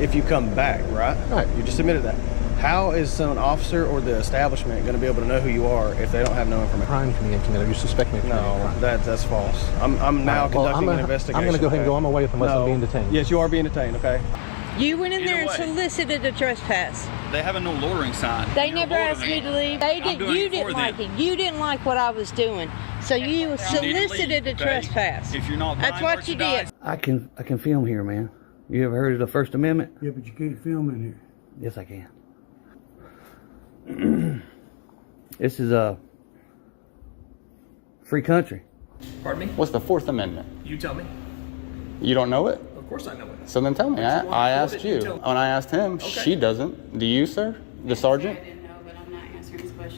if you come back, right? Right. You just admitted that. How is some officer or the establishment going to be able to know who you are if they don't have no information? Crime committed. You suspect me of committing a crime. That's false. I'm now conducting an investigation. I'm going to go ahead and go on my way unless I'm being detained. Yes, you are being detained, okay? You went in there and solicited a trespass. They have a no loitering sign. They never asked me to leave. They did. You didn't like it. You didn't like what I was doing, so you solicited a trespass. If you're not, that's what you did. I can film here, man. You ever heard of the First Amendment? Yeah, but you can't film in here. Yes, I can. This is a free country. Pardon me? What's the Fourth Amendment? You tell me. You don't know it? Of course I know it. So then tell me. I asked you. When I asked him, okay. She doesn't. Do you, sir? The sergeant?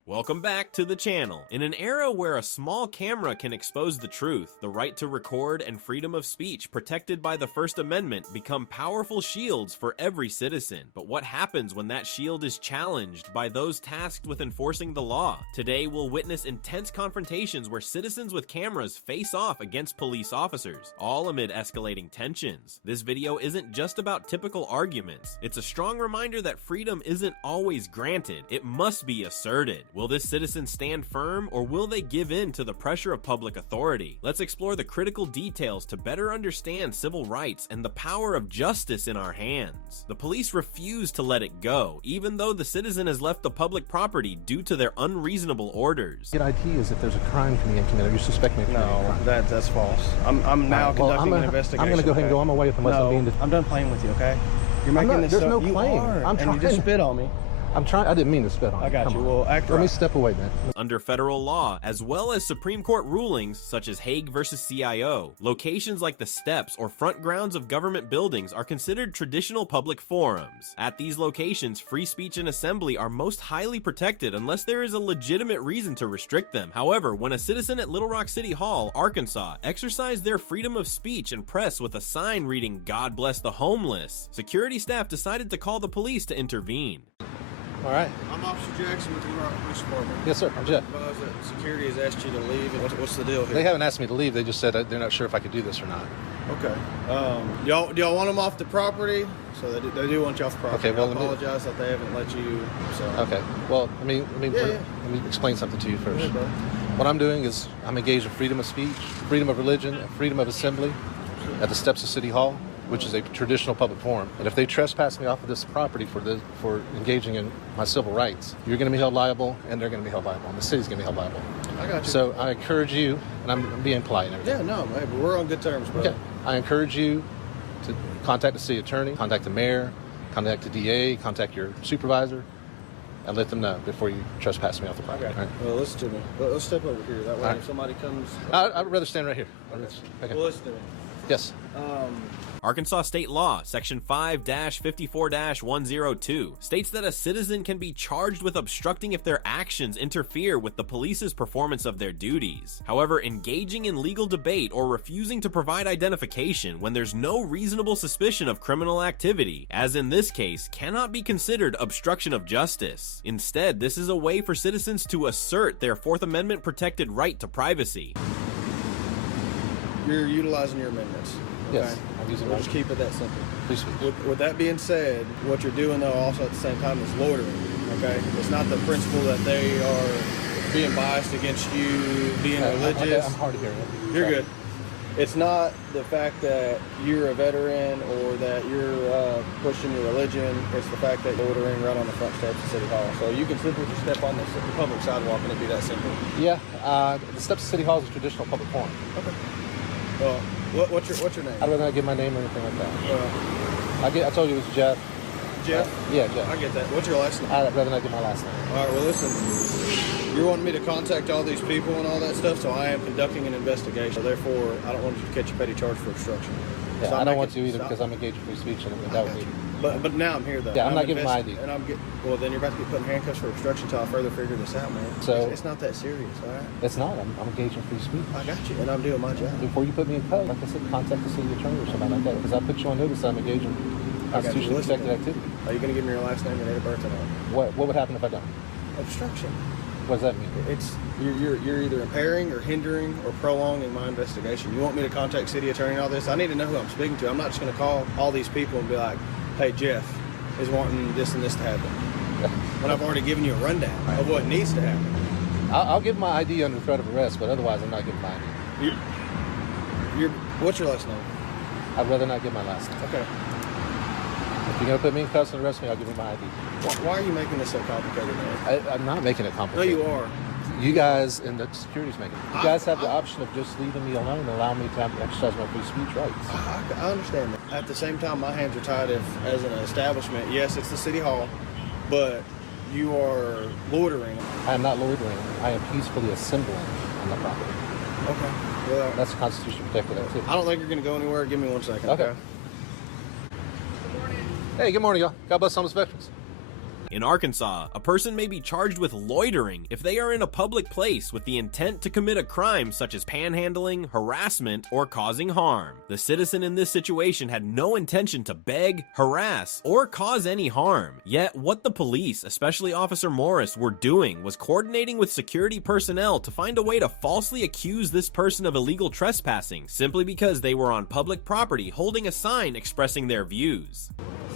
Welcome back to the channel. In an era where a small camera can expose the truth, the right to record and freedom of speech protected by the First Amendment become powerful shields for every citizen. But what happens when that shield is challenged by those tasked with enforcing the law? Today we'll witness intense confrontations where citizens with cameras face off against police officers, all amid escalating tensions. This video isn't just about typical arguments. It's a strong reminder that freedom isn't always granted. It must be asserted. Will this citizen stand firm, or will they give in to the pressure of public authority? Let's explore the critical details to better understand civil rights and the power of justice in our hands. The police refuse to let it go, even though the citizen has left the public property due to their unreasonable orders. Get ID is if there's a crime committed. You suspect me of committing a crime. That's false. I'm now conducting an investigation. I'm going to go ahead and go on my way unless I'm being detained. I'm done playing with you, okay? You're making this there's up. no You claim. are, I'm trying. You just spit on me. I'm trying. I didn't mean to spit on you. I got you. Well, act Let right. me step away, man. Under federal law, as well as Supreme Court rulings such as Hague versus CIO, locations like the steps or front grounds of government buildings are considered traditional public forums. At these locations, free speech and assembly are most highly protected unless there is a legitimate reason to restrict them. However, when a citizen at Little Rock City Hall, Arkansas, exercised their freedom of speech and press with a sign reading "God bless the homeless," security staff decided to call the police to intervene. All right. I'm Officer Jackson with the Little Rock Police Department. Yes, sir. I'm Jeff. That security has asked you to leave. What's the deal here? They haven't asked me to leave. They just said they're not sure if I could do this or not. Okay. Do y'all want them off the property? So they do want you off the property. Okay. Well, I apologize that they haven't let you. So. Okay. Well, let me explain something to you first. What I'm doing is I'm engaged in freedom of speech, freedom of religion, and freedom of assembly at the steps of City Hall, which is a traditional public forum. And if they trespass me off of this property for engaging in my civil rights, you're going to be held liable, and they're going to be held liable, and the city's going to be held liable. I got you. So I encourage you, and I'm being polite and everything. Yeah, no, hey, but we're on good terms, bro. Okay. I encourage you to contact the city attorney, contact the mayor, contact the DA, contact your supervisor, and let them know before you trespass me off the property. Okay. Right? Well, listen to me. Let's step over here. That way, if somebody comes... I'd rather stand right here. Okay. Well, listen to me. Yes. Arkansas state law, section 5-54-102, states that a citizen can be charged with obstructing if their actions interfere with the police's performance of their duties. However, engaging in legal debate or refusing to provide identification when there's no reasonable suspicion of criminal activity, as in this case, cannot be considered obstruction of justice. Instead, this is a way for citizens to assert their Fourth Amendment protected right to privacy. You're utilizing your amendments. Okay? Yes, I'm using We'll just keep it that simple. Please. With that being said, what you're doing though also at the same time is loitering, okay? It's not the principle that they are being biased against you, being religious. I'm hard to hear. You're good. It's not the fact that you're a veteran or that you're pushing your religion. It's the fact that you're loitering right on the front steps of City Hall. So you can simply just step on the public sidewalk and it'd be that simple. Yeah, the steps of City Hall is a traditional public forum. Okay. Well, what's your name? I'd rather not give my name or anything like that. I told you it was Jeff. Jeff? Yeah, Jeff. I get that. What's your last name? I'd rather not give my last name. All right, well, listen. You're wanting me to contact all these people and all that stuff, so I am conducting an investigation. So therefore, I don't want you to catch a petty charge for obstruction. Yeah, I don't want to either because I'm engaged in free speech and that would be... But now I'm here, though. Yeah, I'm not giving my ID. And well, then you're about to be put in handcuffs for obstruction until I further figure this out, man. So it's not that serious, all right? It's not. I'm engaged in free speech. I got you, and I'm doing my job. Before you put me in code, like I said, contact the city attorney or somebody like that, because I put you on notice that I'm engaged in constitutionally protected activity. Are you going to give me your last name and date of birth or not? What would happen if I don't? Obstruction. What does that mean? It's you're either impairing or hindering or prolonging my investigation. You want me to contact city attorney and all this? I need to know who I'm speaking to. I'm not just going to call all these people and be like, hey, Jeff is wanting this and this to happen. When I've already given you a rundown of what needs to happen. I'll give my ID under threat of arrest, but otherwise I'm not giving my ID. What's your last name? I'd rather not give my last name. Okay. If you're going to put me in custody and arrest me, I'll give you my ID. Why are you making this so complicated, man? I'm not making it No, complicated. you are. You guys and the security's making it. You guys have the option of just leaving me alone and allowing me to exercise my free speech rights. I understand that. At the same time, my hands are tied as an establishment. Yes, it's the city hall, but you are loitering. I am not loitering. I am peacefully assembling on the property. Okay. Well, That's constitution protected activity. I don't think you're going to go anywhere. Give me 1 second. Okay. Hey, good morning, y'all. God bless homeless veterans. In Arkansas, a person may be charged with loitering if they are in a public place with the intent to commit a crime such as panhandling, harassment, or causing harm. The citizen in this situation had no intention to beg, harass, or cause any harm. Yet, what the police, especially Officer Morris, were doing was coordinating with security personnel to find a way to falsely accuse this person of illegal trespassing simply because they were on public property holding a sign expressing their views.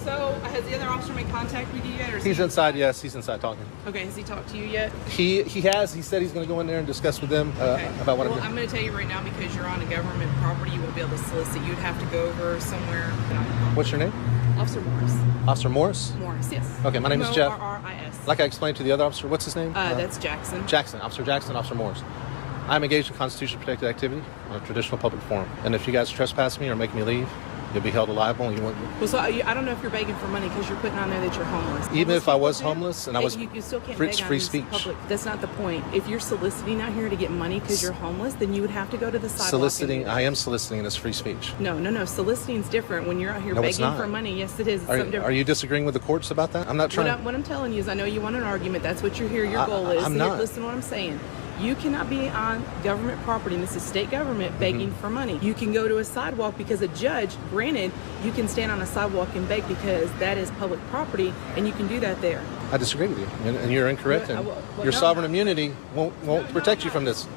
So, has the other officer made contact with you yet? Or He's inside, yes. He's inside talking. Okay, has he talked to you yet? He has. He said he's going to go in there and discuss with them about what well, I'm doing. I'm going to tell you right now, because you're on a government property, you won't be able to solicit. You'd have to go over somewhere. What's your name? Officer Morris. Officer Morris? Morris, yes. Okay, my name is Jeff. Morris. Like I explained to the other officer, what's his name? That's Jackson. Jackson. Officer Jackson, Officer Morris. I'm engaged in constitution-protected activity on a traditional public forum. And if you guys trespass me or make me leave, you'll be held liable and you won't. Well, so I don't know if you're begging for money because you're putting on there that you're homeless. Even if I was homeless and I was you still can't free, beg on free these speech. Public. That's not the point. If you're soliciting out here to get money because you're homeless, then you would have to go to the sidewalk. Soliciting, I am soliciting and it's free speech. No. Soliciting is different. When you're out here No, it's begging not. for money, yes, it is. It's Are you disagreeing with the courts about that? I'm not trying. What I'm telling you is I know you want an argument. That's what you're here. Your goal is. I'm not. Listen to what I'm saying. You cannot be on government property, and this is state government, begging for money. You can go to a sidewalk because a judge, granted, you can stand on a sidewalk and beg because that is public property, and you can do that there. I disagree with you, and you're incorrect. And your sovereign immunity won't protect you from this.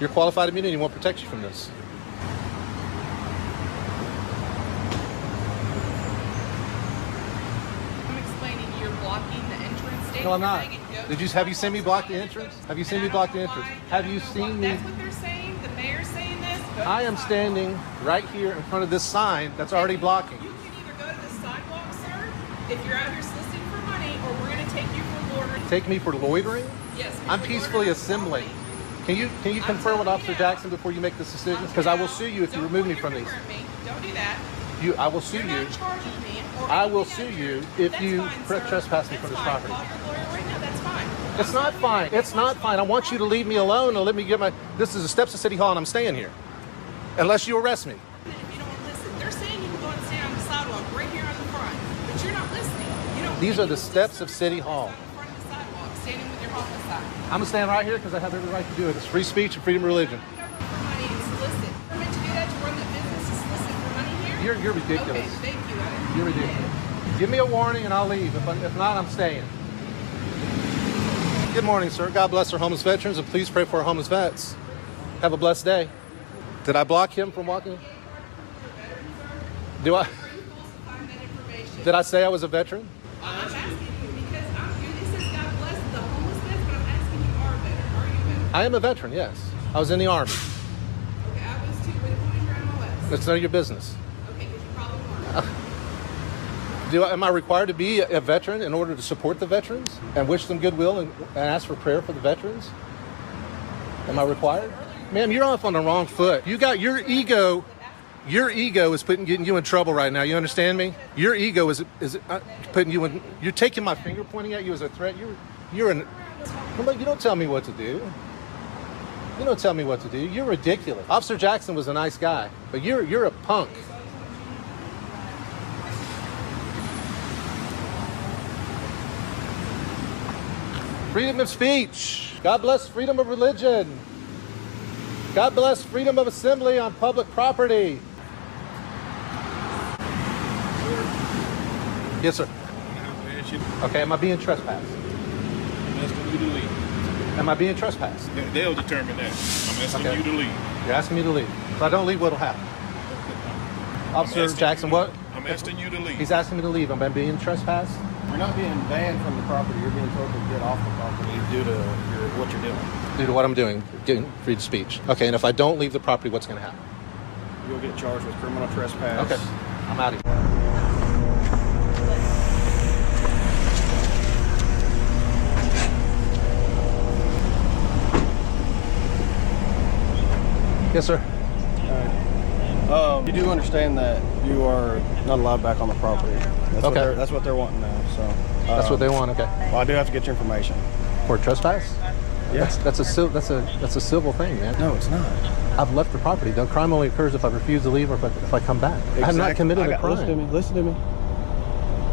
Your qualified immunity won't protect you from this. I'm explaining you're blocking the entrance. No, I'm not. Have you seen me block the entrance? Have you seen me block the entrance? Have you seen me? That's what they're saying. The mayor's saying this. I am standing right here in front of this sign that's already blocking. You can either go to the sidewalk, sir, if you're out here soliciting for money, or we're going to take you for loitering. Take me for loitering? Yes. I'm peacefully assembling. Can you confer with Officer Jackson before you make this decision? Because I will sue you if you remove me from these. Don't do that. I will sue you. I will sue you if you trespass me from this property. It's not fine. It's not fine. I want you to leave me alone and let me get my. This is the steps of City Hall, and I'm staying here, unless you arrest me. If you don't listen, they're saying you can go and stand on the sidewalk right here on the front, but you're not listening. You don't. These are the steps of City Hall. In front of the sidewalk, standing with your homeless side. I'm gonna stand right here because I have every right to do it. It's free speech and freedom of religion. For money and solicit. You're meant to do that to run the business and solicit for money here. You're ridiculous. Okay, thank you. You're ridiculous. Give me a warning and I'll leave. If not, I'm staying. Good morning, sir. God bless our homeless veterans, and please pray for our homeless vets. Have a blessed day. Did I block him from walking? Do I? Did I say I was a veteran? I'm asking you because it says God bless the homeless vets, but I'm asking you, are a veteran? Are you a veteran? I am a veteran, yes. I was in the Army. Okay, I was too. What is your MLS? That's none of your business. Okay, because you probably weren't. Am I required to be a veteran in order to support the veterans and wish them goodwill and ask for prayer for the veterans? Am I required? Ma'am, you're off on the wrong foot. You got your ego. Your ego is getting you in trouble right now. You understand me? Your ego is putting you in. You're taking my finger pointing at you as a threat. You don't tell me what to do. You don't tell me what to do. You're ridiculous. Officer Jackson was a nice guy, but you're a punk. Freedom of speech. God bless freedom of religion. God bless freedom of assembly on public property. Yes, sir. Okay, am I being trespassed? I'm asking you to leave. Am I being trespassed? They'll determine that. I'm asking you to leave. You're asking me to leave. If I don't leave, what'll happen? Officer Jackson, what I'm asking you to leave. He's asking me to leave. I'm being trespassed. You're not being banned from the property. You're being told to get off the property due to what you're doing. Due to what I'm doing, getting free speech. Okay, and if I don't leave the property, what's going to happen? You'll get charged with criminal trespass. Okay, I'm out of here. Yes, sir. You do understand that you are not allowed back on the property. That's Okay. That's what they're wanting now. So That's what they want. Okay. Well, I do have to get your information. For trespass? Yeah. That's a civil thing, man. No, it's not. I've left the property. The crime only occurs if I refuse to leave or if I come back. I have not committed a crime. Listen to me.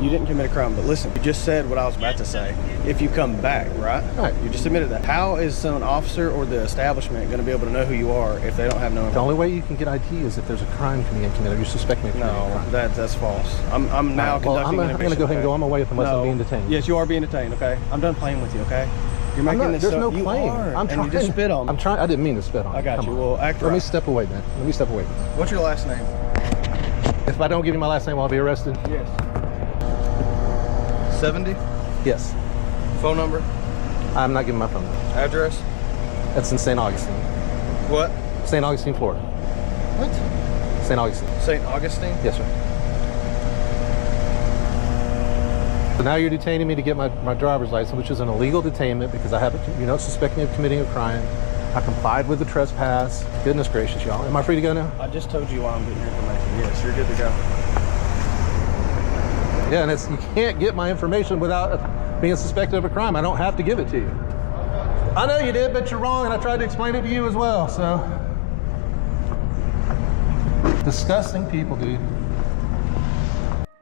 You didn't commit a crime, but listen, you just said what I was about to say. If you come back, right? Right. You just admitted that. How is an officer or the establishment going to be able to know who you are if they don't have no The information? only way you can get ID is if there's a crime committed. You suspect me of committing a No, crime. that's false. I'm now Well, conducting I'm an going to go ahead and go on my way unless I'm being detained. Yes, you are being detained, okay? I'm done playing with you, okay? You're making this There's up. no You claim. are, I'm and trying. you just spit on me. I'm trying. I didn't mean to spit on you. I got Come you. on. Well, act Let me right. step away, man. Let me step away. What's your last name? If I don't give you my last name, I'll be arrested. Yes. 70? Yes. Phone number? I'm not giving my phone number. Address? That's in St. Augustine. What? St. Augustine, Florida. What? St. Augustine. St. Augustine? Yes, sir. So now you're detaining me to get my driver's license, which is an illegal detainment because I haven't, you don't suspect me of committing a crime. I complied with the trespass. Goodness gracious, y'all. Am I free to go now? I just told you why I'm getting your information. Yes, you're good to go. Yeah, and you can't get my information without being suspected of a crime. I don't have to give it to you. I know you did, but you're wrong, and I tried to explain it to you as well, so. Disgusting people, dude.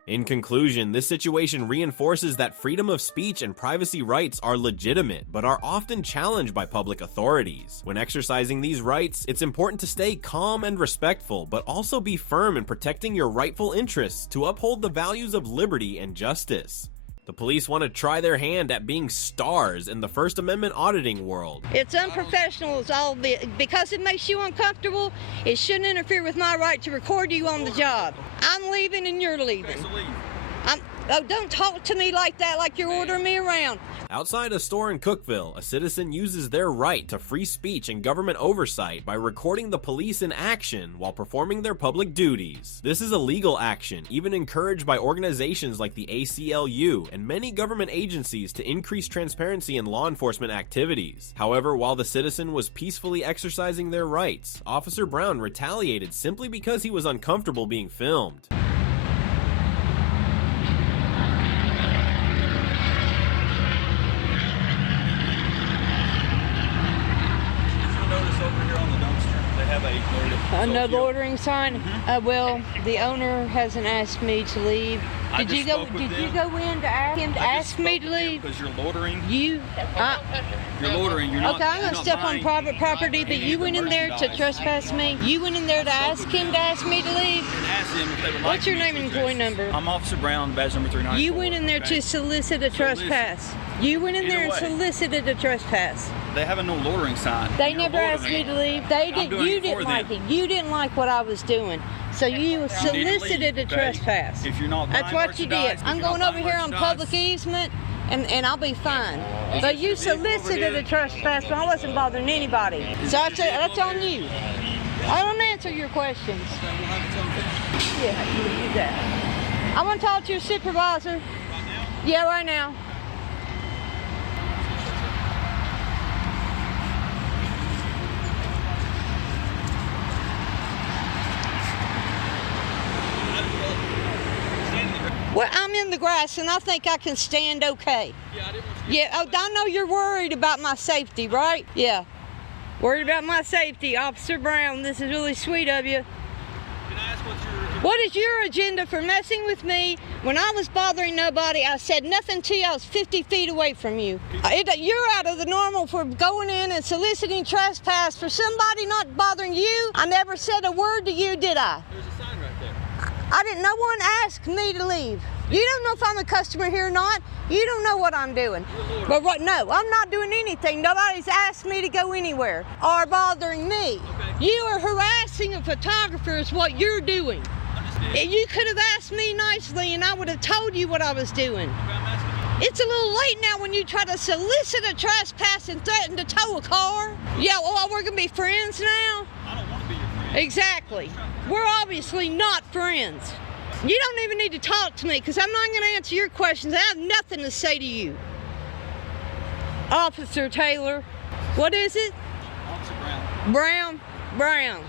In conclusion, this situation reinforces that freedom of speech and privacy rights are legitimate, but are often challenged by public authorities. When exercising these rights, it's important to stay calm and respectful, but also be firm in protecting your rightful interests to uphold the values of liberty and justice. The police want to try their hand at being stars in the First Amendment auditing world. It's unprofessional as all because it makes you uncomfortable. It shouldn't interfere with my right to record you on the job. I'm leaving and you're leaving. Don't talk to me like that, like you're ordering me around. Outside a store in Cookeville, a citizen uses their right to free speech and government oversight by recording the police in action while performing their public duties. This is a legal action, even encouraged by organizations like the ACLU and many government agencies to increase transparency in law enforcement activities. However, while the citizen was peacefully exercising their rights, Officer Brown retaliated simply because he was uncomfortable being filmed. No loitering sign? Well, the owner hasn't asked me to leave. Did you go in to ask him to ask me to leave? Because you're loitering. You're loitering. You're not. Okay, I'm gonna step on private property, but you went in there to trespass me. You went in there to ask him to ask me to leave. Ask them if they would like. What's your name and employee number? I'm Officer Brown, badge number 394. You went in there to solicit a trespass. You went in there and solicited a trespass. They have a no loitering sign. They never asked me to leave. They did. You didn't like it. You didn't like what I was doing, so you solicited a trespass. If you're not, that's what you did. I'm going over here on public easement, and I'll be fine. But you solicited a trespass, but I wasn't bothering anybody. So I said that's on you. I don't answer your questions. Yeah, you do that. I want to talk to your supervisor. Yeah, right now. Well, I'm in the grass, and I think I can stand okay. Yeah, I know you're worried about my safety, right? Yeah. Worried about my safety, Officer Brown. This is really sweet of you. Can I ask what is your agenda for messing with me? When I was bothering nobody, I said nothing to you. I was 50 feet away from you. You're out of the normal for going in and soliciting trespass for somebody not bothering you. I never said a word to you, did I? There's a sign right there. No one asked me to leave. You don't know if I'm a customer here or not. You don't know what I'm doing. But no, I'm not doing anything. Nobody's asked me to go anywhere or bothering me. Okay. You are harassing a photographer is what you're doing. You could have asked me nicely, and I would have told you what I was doing. Okay, I'm asking you. It's a little late now when you try to solicit a trespass and threaten to tow a car. Yeah, well, we're gonna be friends now? I don't want to be your friend. Exactly. We're obviously not friends. You don't even need to talk to me because I'm not gonna answer your questions. I have nothing to say to you. Officer Taylor. What is it? Officer Brown. Brown? Brown.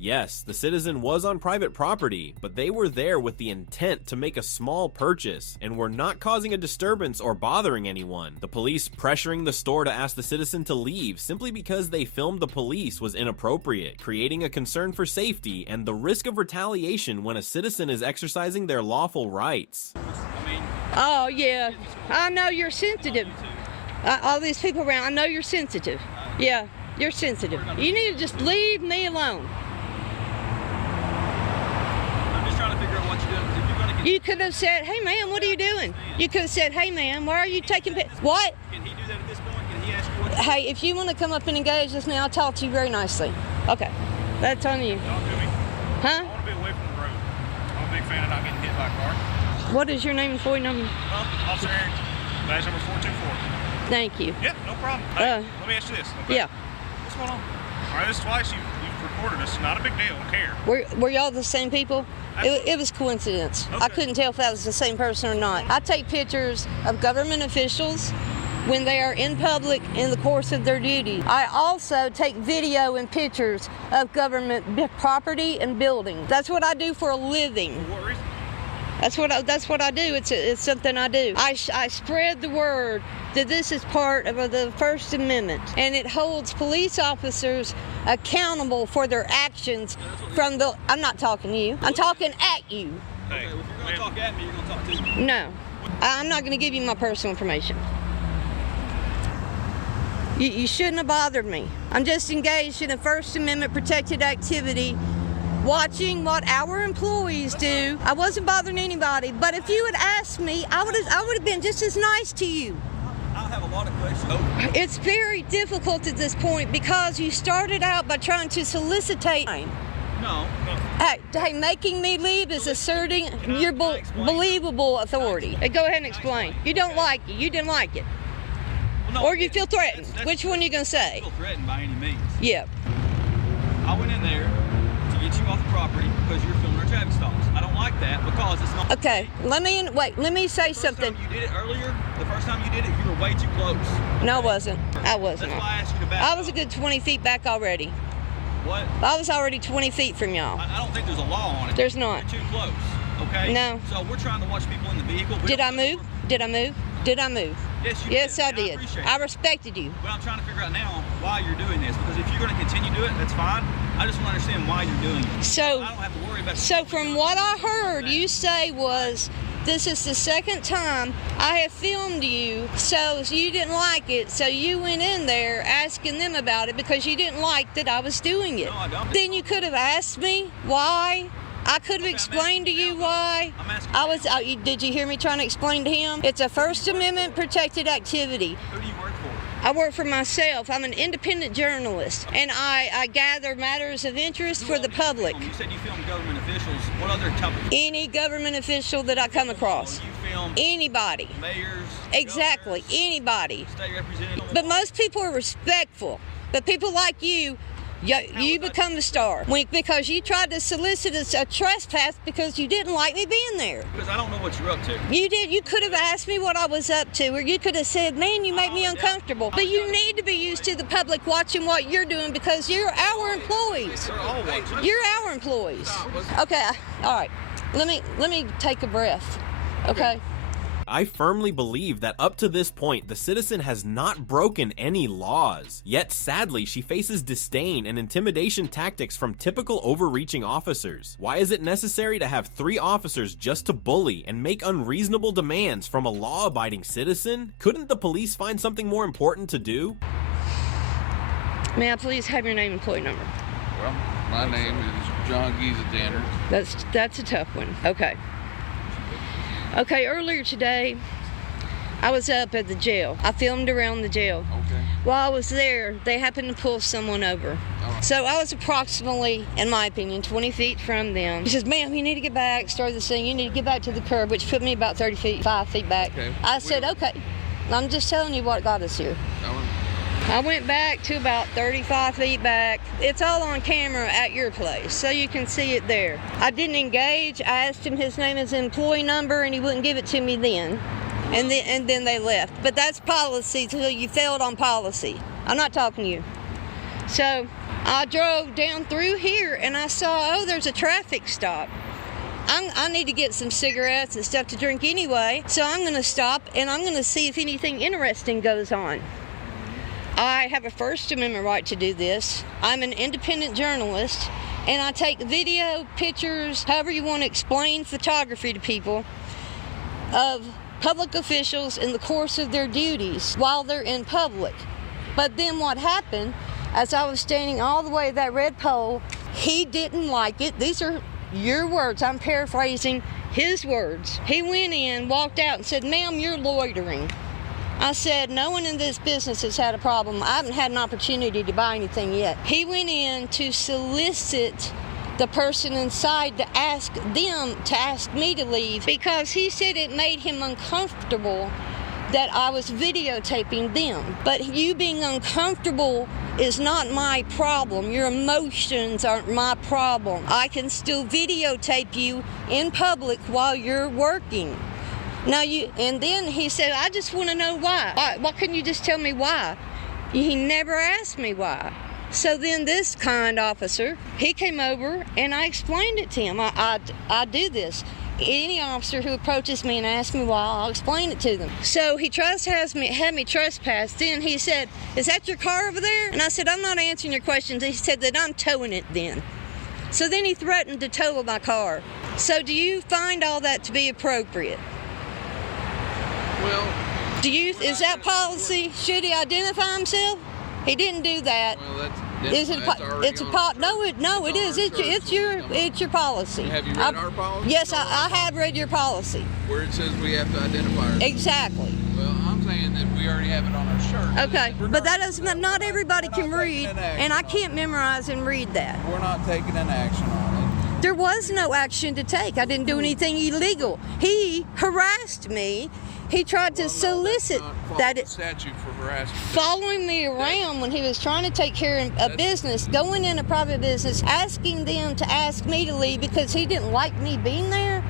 Yes, the citizen was on private property, but they were there with the intent to make a small purchase and were not causing a disturbance or bothering anyone. The police pressuring the store to ask the citizen to leave simply because they filmed the police was inappropriate, creating a concern for safety and the risk of retaliation when a citizen is exercising their lawful rights. I mean, Oh, yeah. I know you're sensitive. All these people around, I know you're sensitive. Yeah, you're sensitive. You need to just leave me alone. I'm just trying to figure out what you're doing. If you're going to get... You could have said, hey, man, what are you doing? You could have said, hey, man, why are you taking What? Can he do that at this point? Can he ask you what to do? Hey, if you want to come up and engage with me, I'll talk to you very nicely. Okay. That's on you. Talk to me. Huh? I want to be away from the road. I'm a big fan of not getting hit by a car. What is your name and phone number? Officer Harrington, badge number 424. Thank you. Yep, no problem. Hey, let me ask you this. Okay? Yeah. What's going on? All right, this is twice you've recorded us. Not a big deal. Don't care. Were y'all the same people? It was coincidence. Okay. I couldn't tell if that was the same person or not. I take pictures of government officials when they are in public in the course of their duty. I also take video and pictures of government property and buildings. That's what I do for a living. For what reason? That's what I do. It's something I do. I spread the word that this is part of the First Amendment, and it holds police officers accountable for their actions from the... I'm not talking to you. I'm talking at you. Okay, well, if you're going to talk at me, you're going to talk to me. No. I'm not going to give you my personal information. You shouldn't have bothered me. I'm just engaged in a First Amendment protected activity, watching what our employees do. I wasn't bothering anybody, but if you had asked me, I would have been just as nice to you. I have a lot of questions. It's very difficult at this point because you started out by trying to solicitate. No. Hey, making me leave is asserting your believable authority. Hey, go ahead and explain. You don't like it. You didn't like it. Well, no, Or you feel threatened. Which one are you going to say? I feel threatened by any means. Yeah. I went in there to get you off the property because you're filming our traffic stops. I don't like that because it's not... Okay, let me say something. The first time you did it earlier, the first time you did it, you were way too close. No, I wasn't. I wasn't. That's why I asked you to back I was a up. good 20 feet back already. What? I was already 20 feet from y'all. I don't think there's a law on it. There's not. You're too close, okay? No. So we're trying to watch people in the vehicle. Did I move? Did I move? Did I move? Yes, you Yes, did. I and did. appreciate I it. respected you. But I'm trying to figure out now why you're doing this, because if you're going to continue to do it, that's fine. I just want to understand why you're doing it. So, I don't have to worry about... So from what I heard you say was, this is the second time I have filmed you, so you didn't like it, so you went in there asking them about it because you didn't like that I was doing it. No, I don't. Then you could have asked me why. I could have explained to you why. I'm asking I was. Did you hear me trying to explain to him? It's a First Amendment protected activity. Who do you work for? I work for myself. I'm an independent journalist, and I gather matters of interest for the public. You said you filmed government officials. What other type of... Any government official that I come across. You film Anybody. mayors, Exactly. governors, Anybody. state representatives. But most people are respectful. But people like you become the star. Because you tried to solicit a trespass because you didn't like me being there. Because I don't know what you're up to. You did. You could have asked me what I was up to, or you could have said, man, you make me uncomfortable. But you need to be used to the public watching what you're doing because you're our employees. They're all watching. You're our employees. Okay, all right. Let me take a breath. Okay? I firmly believe that up to this point, the citizen has not broken any laws. Yet sadly, she faces disdain and intimidation tactics from typical overreaching officers. Why is it necessary to have 3 officers just to bully and make unreasonable demands from a law-abiding citizen? Couldn't the police find something more important to do? May I please have your name and employee number? Well, my name is John Giza-Danner. That's a tough one. Okay. Okay, earlier today, I was up at the jail. I filmed around the jail. Okay. While I was there, they happened to pull someone over. So I was approximately, in my opinion, 20 feet from them. He says, ma'am, you need to get back, start this thing. You need to get back to the curb, which put me about 5 feet back. Okay. I said, okay. I'm just telling you what got us here. I went back to about 35 feet back. It's all on camera at your place, so you can see it there. I didn't engage. I asked him his name, his employee number, and he wouldn't give it to me then. And then they left. But that's policy till you failed on policy. I'm not talking to you. So I drove down through here and I saw, oh, there's a traffic stop. I need to get some cigarettes and stuff to drink anyway, so I'm going to stop and I'm going to see if anything interesting goes on. I have a First Amendment right to do this. I'm an independent journalist, and I take video, pictures, however you want to explain photography to people, of public officials in the course of their duties while they're in public. But then what happened, as I was standing all the way at that red pole, he didn't like it. These are your words. I'm paraphrasing his words. He went in, walked out, and said, ma'am, you're loitering. I said, no one in this business has had a problem. I haven't had an opportunity to buy anything yet. He went in to solicit the person inside to ask them to ask me to leave because he said it made him uncomfortable that I was videotaping them. But you being uncomfortable is not my problem. Your emotions aren't my problem. I can still videotape you in public while you're working. Now and then he said, I just want to know why. Why couldn't you just tell me why? He never asked me why. So then this kind officer, he came over and I explained it to him. I do this. Any officer who approaches me and asks me why, I'll explain it to them. So he tries to have me trespass. Then he said, is that your car over there? And I said, I'm not answering your questions. He said that I'm towing it then. So then he threatened to tow my car. So do you find all that to be appropriate? Well, is that policy? Should he identify himself? He didn't do that. Well, It's your policy. Have you read our policy? Yes, I have read your policy. Where it says we have to identify ourselves. Exactly. Well, I'm saying that we already have it on our shirt. Okay, but that doesn't. Not everybody can read, and I can't memorize and read that. We're not taking an action on it. There was no action to take. I didn't do anything illegal. He harassed me. He tried to solicit statute for harassment. Following me around when he was trying to take care of a business, going in a private business, asking them to ask me to leave because he didn't like me being there.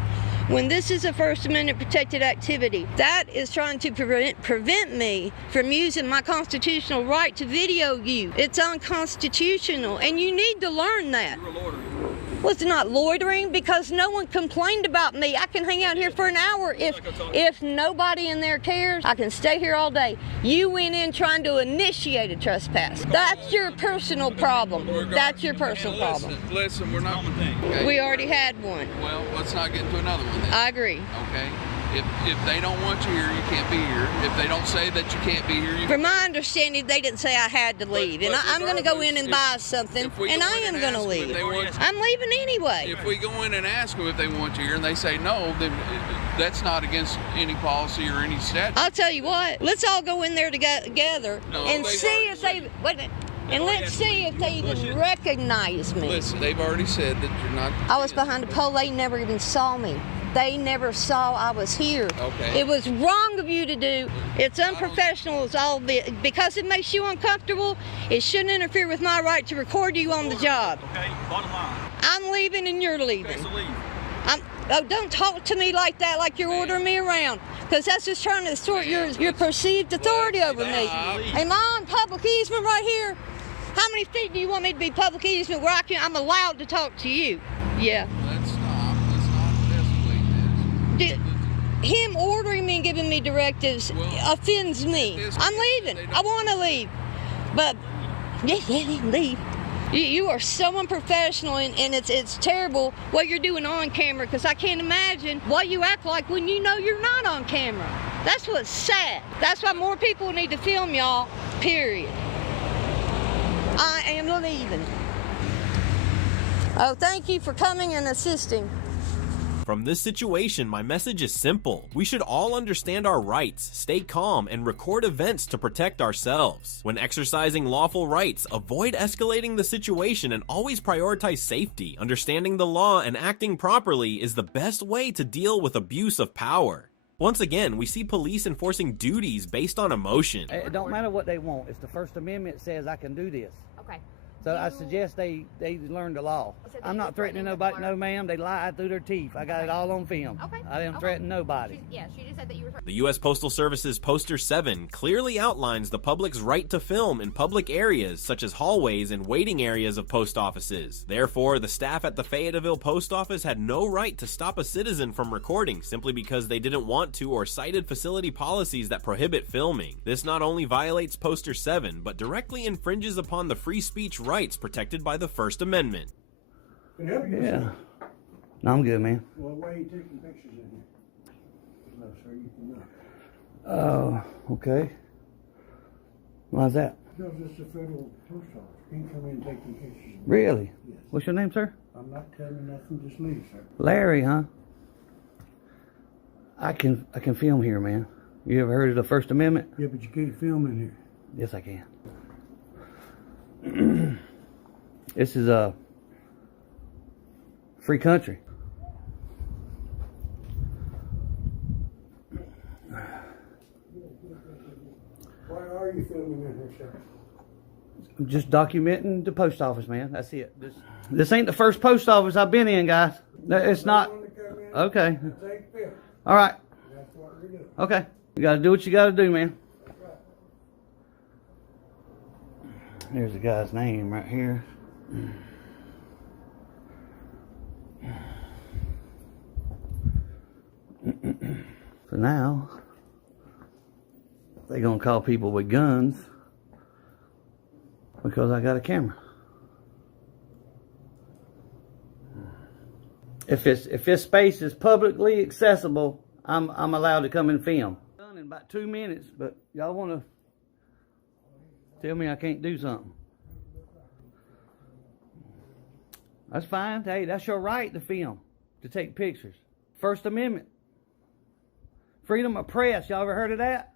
When this is a First Amendment protected activity, that is trying to prevent me from using my constitutional right to video you. It's unconstitutional, and you need to learn that. Well, it's not loitering because no one complained about me. I can hang out here for an hour. If nobody in there cares, I can stay here all day. You went in trying to initiate a trespass. That's your personal problem. That's your personal problem. Listen, we're not. Okay. We already had one. Well, let's not get into another one then. I agree. Okay. If they don't want you here, you can't be here. If they don't say that you can't be here, you From my understanding, they didn't say I had to leave. And I'm going to go in and buy something, and I am going to leave. I'm leaving anyway. If we go in and ask them if they want you here and they say no, then that's not against any policy or any statute. I'll tell you what. Let's all go in there together and see if they... Wait a minute. And let's see if they even recognize me. Listen, they've already said that you're not... I was behind a pole. They never even saw me. They never saw I was here. Okay. It was wrong of you to do. It's unprofessional as all bit. Because it makes you uncomfortable, it shouldn't interfere with my right to record you on the job. Okay, bottom line. I'm leaving and you're leaving. Okay, so leave. Don't talk to me like that, like you're ordering me around. Because that's just trying to assert your perceived authority over me. Am I on public easement right here? How many feet do you want me to be public easement where I'm allowed to talk to you? Yeah. Let's not escalate this. Him ordering me and giving me directives offends me. I'm leaving. I want to leave. But, leave. You are so unprofessional, and it's terrible what you're doing on camera, because I can't imagine what you act like when you know you're not on camera. That's what's sad. That's why more people need to film y'all, period. I am leaving. Oh, thank you for coming and assisting. From this situation, my message is simple. We should all understand our rights, stay calm, and record events to protect ourselves. When exercising lawful rights, avoid escalating the situation and always prioritize safety. Understanding the law and acting properly is the best way to deal with abuse of power. Once again, we see police enforcing duties based on emotion. It don't matter what they want. It's the First Amendment says I can do this. Okay. So I suggest they learn the law. I'm not threatening nobody. No, ma'am. They lied through their teeth. I got it all on film. Okay. I didn't threaten nobody. She just said that you were. The U.S. Postal Service's Poster 7 clearly outlines the public's right to film in public areas such as hallways and waiting areas of post offices. Therefore, the staff at the Fayetteville Post Office had no right to stop a citizen from recording simply because they didn't want to or cited facility policies that prohibit filming. This not only violates Poster 7, but directly infringes upon the free speech rights protected by the First Amendment. Yeah. No, I'm good, man. Well, why are you taking pictures in here? No, sir, you cannot. Oh, okay. Why's that? Because it's a federal post office. You can come in and take some pictures. Really? Yes. What's your name, sir? I'm not telling you nothing, just leave, sir. Larry, huh? I can film here, man. You ever heard of the First Amendment? Yeah, but you can't film in here. Yes, I can. This is a free country. Why are you filming in here, sir? I'm just documenting the post office, man. That's it. This ain't the first post office I've been in, guys. No, it's not. Okay. All right. That's what we're doing. Okay. You got to do what you got to do, man. There's the guy's name right here. So now, they're going to call people with guns because I got a camera. If this space is publicly accessible, I'm allowed to come and film. Done in about 2 minutes, but y'all want to tell me I can't do something? That's fine. Hey, that's your right to film, to take pictures. First Amendment. Freedom of press. Y'all ever heard of that?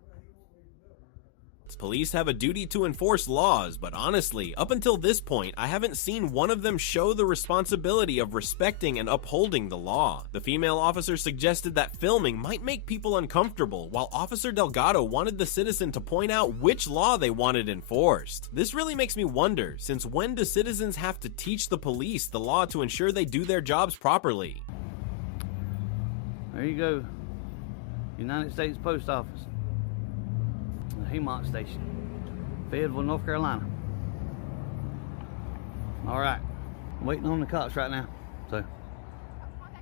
Police have a duty to enforce laws, but honestly, up until this point, I haven't seen one of them show the responsibility of respecting and upholding the law. The female officer suggested that filming might make people uncomfortable, while Officer Delgado wanted the citizen to point out which law they wanted enforced. This really makes me wonder, since when do citizens have to teach the police the law to ensure they do their jobs properly? There you go. United States Post Office. The Hemont Station. Fayetteville, North Carolina. All right. I'm waiting on the cops right now. So,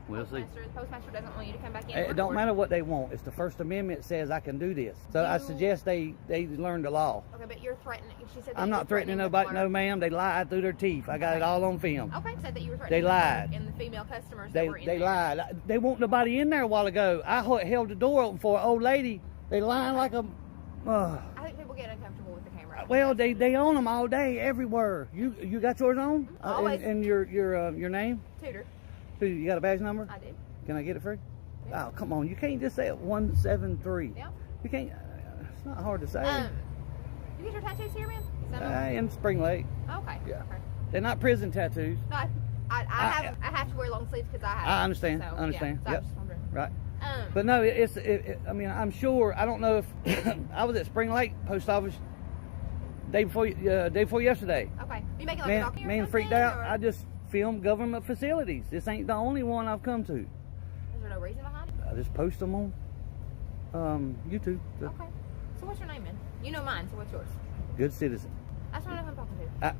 we'll see. The postmaster doesn't want you to come back in. It don't matter what they want. It's the First Amendment says I can do this. So I suggest they learn the law. Okay, but you're threatening. She said that I'm not threatening nobody. No, ma'am. They lied through their teeth. I got it all on film. Okay, said that you were threatening. They lied. And the female customers that were in there. They lied. They want nobody in there a while ago. I held the door open for an old lady. They lying like a. I think people get uncomfortable with the camera. Well, they own them all day, everywhere. You got yours on? Always. And your name? Tudor. Who, you got a badge number? I do. Can I get it free? Yeah. Oh, come on. You can't just say it 173. Yeah. You can't. It's not hard to say. You get your tattoos here, man? In Spring Lake. Okay. Yeah. Okay. They're not prison tattoos. No, I have to wear long sleeves because I have. I understand. So, I understand. Yeah, so Yep. I was just wondering. Right. But no, I mean, I'm sure. I don't know if I was at Spring Lake Post Office day before yesterday. Okay. You making like a documentary? Man freaked out. I just filmed government facilities. This ain't the only one I've come to. Is there no reason behind it? I just post them on YouTube. So. Okay. So what's your name, man? You know mine. So what's yours? Good citizen. That's what I'm talking to.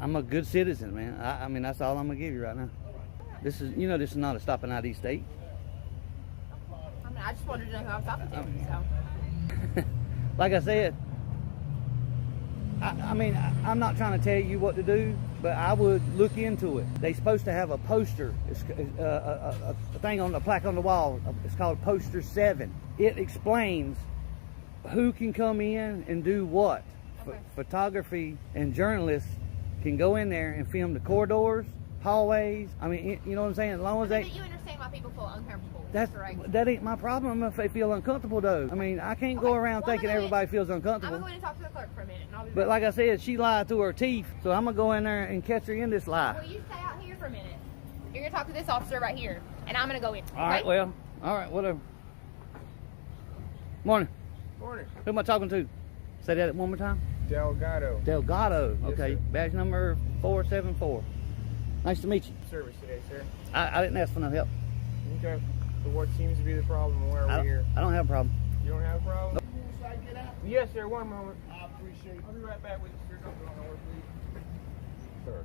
I'm a good citizen, man. I mean, that's all I'm gonna give you right now. This is not a stop and ID state. I just wanted to know who I was talking to. So. Like I said, I mean, I'm not trying to tell you what to do, but I would look into it. They're supposed to have a poster, a thing on the plaque on the wall. It's called Poster 7. It explains who can come in and do what. Okay. Photography and journalists can go in there and film the corridors, hallways. I mean, you know what I'm saying? As long as they... You understand why people feel uncomfortable. That ain't my problem if they feel uncomfortable, though. I mean, I can't go around thinking everybody feels uncomfortable. I'm going to talk to the clerk for a minute, and I'll be But like I said, she lied through her teeth, so I'm going to go in there and catch her in this lie. Well, you stay out here for a minute. You're going to talk to this officer right here, and I'm going to go in. All right, well, all right, whatever. Morning. Morning. Who am I talking to? Say that one more time. Delgado. Delgado. Yes, Okay. sir. Badge number 474. Nice to meet you. Service today, sir. I didn't ask for no help. Okay. So what seems to be the problem? Why are we here? I don't have a problem. You don't have a problem? Nope. Yes, sir. One moment. I appreciate it. I'll be right back with you, sir. Don't go nowhere, please. Sir.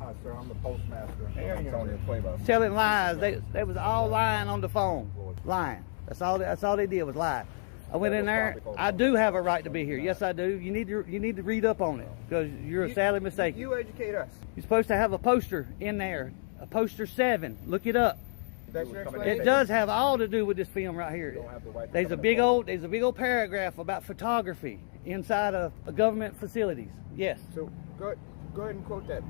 Hi, sir. I'm the postmaster. Hey, how you doing? Play-by. Telling lies. They was all lying on the phone. Lying. That's all they did was lie. I went in there. I do have a right to be here. Yes, I do. You need to read up on it because you're sadly mistaken. You educate us. You're supposed to have a poster in there. A poster 7. Look it up. That's your explanation. It does have all to do with this film right here. There's a big old paragraph about photography inside of government facilities. Yes. So go ahead and quote that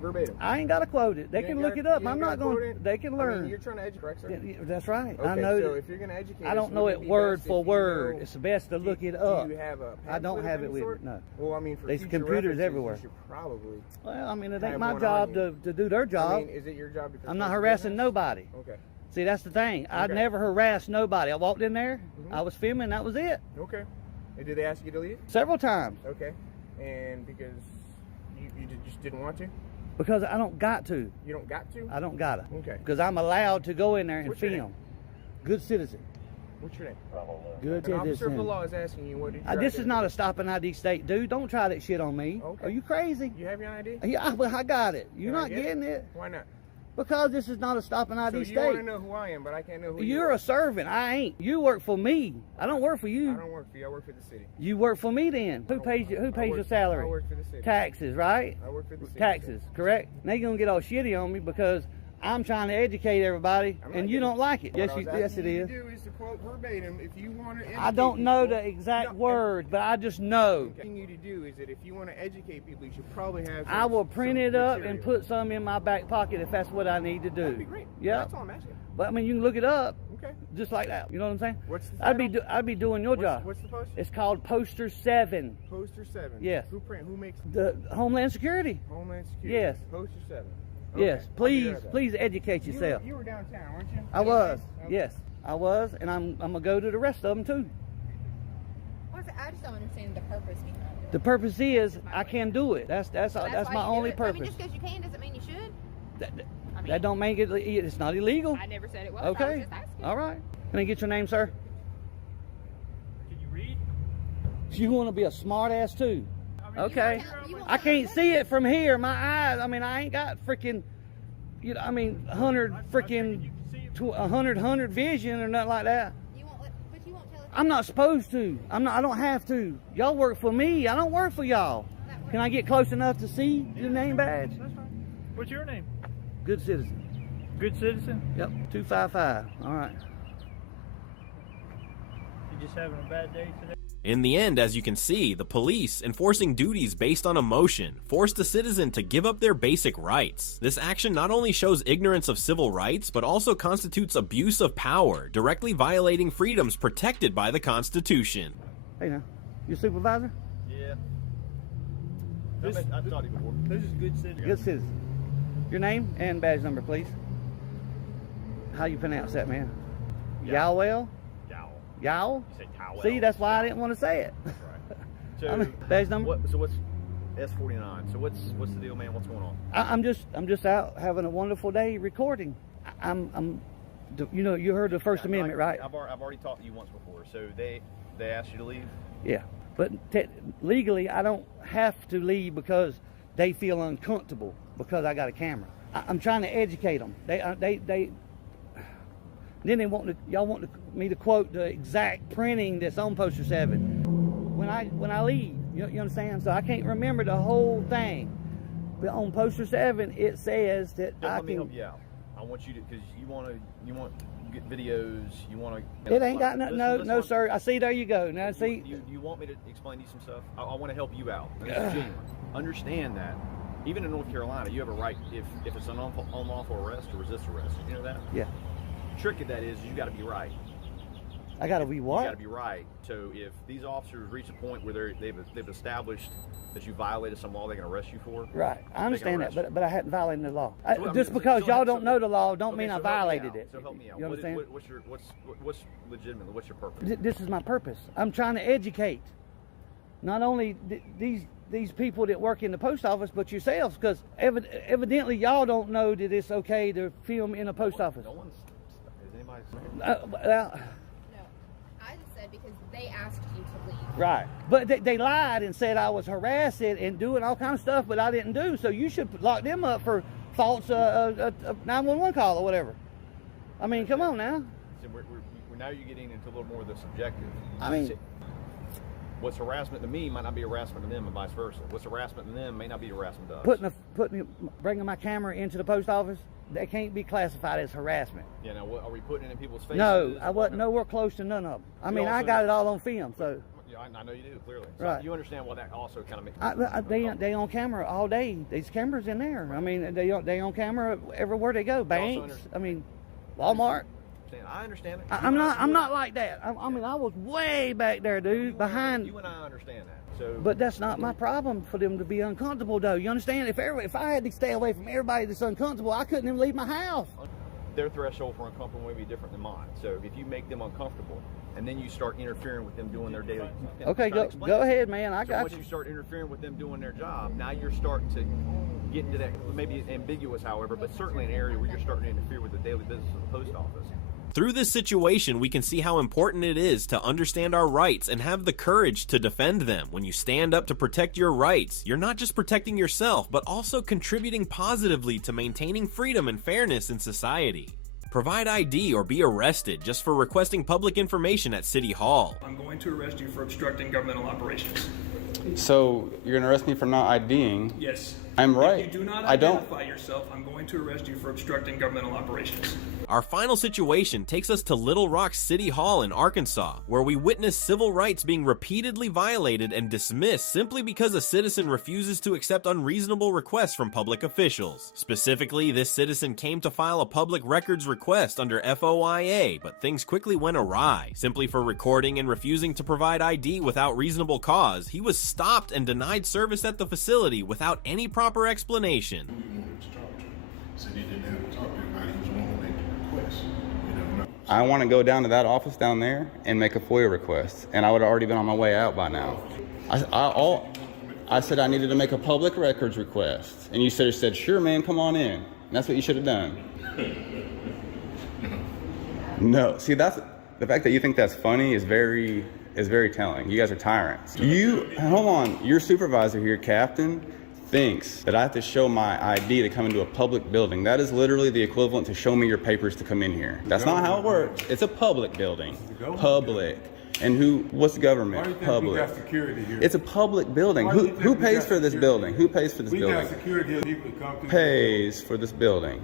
verbatim. I ain't got to quote it. They can look it up. I'm not going. They can learn. I mean, you're trying to educate, sir. That's right. Okay, I know. So if you're going to educate, I don't know it word for word. It's best to look it up. Do you have a I don't have it with me. No. Well, I mean, for there's future computers references, everywhere. You should probably. Well, I mean, it ain't my job to do their job. I mean, is it your job? I'm not harassing nobody. Okay. See, that's the thing. I never harassed nobody. I walked in there. I was filming. That was it. Okay. And did they ask you to leave? Several times. Okay. And because you just didn't want to? Because I don't got to. You don't got to? I don't gotta. Okay. Because I'm allowed to go in there and What's your film. name? Good citizen. What's your name? Good An officer of the citizen. law is asking you what did you This is not a stop and ID state, dude. Don't try that shit on me. Okay. Are you crazy? You have your ID? Yeah, I got it. You're not getting it. Why not? Because this is not a stop and ID so state. you want to know who I am, but I can't know who you You're are. a servant. I ain't. You work for me. I don't work for you. I don't work for you. I work for the city. You work for me then. Who pays your salary? I work for the city. Taxes, right? I work for the city. Taxes, correct? Now you're gonna get all shitty on me because I'm trying to educate everybody and you don't like it. Yes, it is. Do is to quote verbatim. If you want to, I don't know the exact words, but I just know. What you need to do is that if you want to educate people, you should probably have. I will print it up and put some in my back pocket if that's what I need to do. That'd be great. Yeah. That's all I'm asking. But I mean, you can look it up. Okay. Just like that. You know what I'm saying? What's the I'd be doing your job. What's the poster? It's called Poster 7. Poster 7. Yes. Who makes the Homeland Security? Homeland Security. Yes. Poster 7. Yes. Okay. Please educate yourself. You were downtown, weren't you? I was. Okay. Yes, I was, and I'm gonna go to the rest of them too. I just don't understand the purpose behind it. The purpose is I can do it. That's my only purpose. I mean, just because you can doesn't mean you should. That don't make it. It's not illegal. I never said it was. Okay. I was just asking. All right. Can I get your name, sir? Can you read? You want to be a smart ass too? Okay. I can't see it from here. My eyes. I mean, I ain't got freaking. 100 freaking 100 vision or nothing like that. But you won't tell us. I'm not supposed to. I don't have to. Y'all work for me. I don't work for y'all. Can I get close enough to see your name badge? That's fine. What's your name? Good citizen. Good citizen? Yep. 255. All right. You just having a bad day today? In the end, as you can see, the police, enforcing duties based on emotion, forced a citizen to give up their basic rights. This action not only shows ignorance of civil rights, but also constitutes abuse of power, directly violating freedoms protected by the Constitution. Hey now, your supervisor? Yeah. I've talked to you before. This is good citizen. Good citizen. Your name and badge number, please. How you pronounce that, man? Yowell? Yowl? You say towel. See, that's why I didn't want to say it. Right. So, badge number? So what's S49? So what's the deal, man? What's going on? I'm just out having a wonderful day recording. You heard the First Amendment, right? I've already talked to you once before. So they asked you to leave? Yeah, but legally I don't have to leave because they feel uncomfortable because I got a camera. I'm trying to educate them. Then y'all want me to quote the exact printing that's on Poster 7 when I leave. You understand? So I can't remember the whole thing. But on Poster 7 it says that Let me help you out. I want you to, because you want get videos. You want to. It ain't got nothing. No, sir. I see. There you go. Now see. You want me to explain to you some stuff? I want to help you out. This is genuine. Understand that Even in North Carolina, you have a right, if it's an unlawful arrest, to resist arrest. You know that? Yeah. The trick of that is you got to be right. I got to be what? You got to be right. So if these officers reach a point where they've established that you violated some law, they're going to arrest you for. Right. I understand that, but I hadn't violated the law. So, Just because y'all don't know the law, don't mean I violated it. So help me out. You understand? What's legitimately? What's your purpose? This is my purpose. I'm trying to educate not only these people that work in the post office, but yourselves, because evidently y'all don't know that it's okay to film in a post office. No one's. Is anybody saying? No, I just said because they asked you to leave. Right, but they lied and said I was harassing and doing all kinds of stuff, but I didn't do. So you should lock them up for false 911 call or whatever. I mean, come on now. So we're now you're getting into a little more of the subjective. I mean, what's harassment to me might not be harassment to them, and vice versa. What's harassment to them may not be harassment to us. Bringing my camera into the post office, that can't be classified as harassment. Yeah, now are we putting it in people's faces? No, I wasn't nowhere close to none of them. I mean, I got it all on film, so. Yeah, I know you do, clearly. So right. You understand why that also kind of makes they on camera all day. These cameras in there. I mean, they on camera everywhere they go. Banks. I mean, Walmart. I understand it. I'm not like that. I mean, I was way back there, dude, behind. You and I understand that. So. But that's not my problem for them to be uncomfortable, though. You understand? If I had to stay away from everybody that's uncomfortable, I couldn't even leave my house. Their threshold for uncomfortable may be different than mine. So if you make them uncomfortable, and then you start interfering with them doing their daily. Okay, go ahead, man. I got you. Once you start interfering with them doing their job, now you're starting to get into that, maybe ambiguous, however, but certainly an area where you're starting to interfere with the daily business of the post office. Through this situation, we can see how important it is to understand our rights and have the courage to defend them. When you stand up to protect your rights, you're not just protecting yourself, but also contributing positively to maintaining freedom and fairness in society. Provide ID or be arrested just for requesting public information at City Hall. I'm going to arrest you for obstructing governmental operations. So you're going to arrest me for not IDing? Yes. I'm right. If you do not identify yourself, I'm going to arrest you for obstructing governmental operations. Our final situation takes us to Little Rock City Hall in Arkansas, where we witness civil rights being repeatedly violated and dismissed simply because a citizen refuses to accept unreasonable requests from public officials. Specifically, this citizen came to file a public records request under FOIA, but things quickly went awry. Simply for recording and refusing to provide ID without reasonable cause, he was stopped and denied service at the facility without any proper explanation. Said he didn't have to talk to anybody. He was willing to make the request. I want to go down to that office down there and make a FOIA request, and I would have already been on my way out by now. I said I needed to make a public records request, and you said, sure, man, come on in. And that's what you should have done. No, see, that's the fact that you think that's funny is very telling. You guys are tyrants. Hold on, your supervisor here, Captain, thinks that I have to show my ID to come into a public building. That is literally the equivalent to show me your papers to come in here. That's not how it works. It's a public building. Public. And what's government? Public. We got security here. It's a public building. Who pays for this building? Who pays for this building? We got security here. People come through. Pays for this building?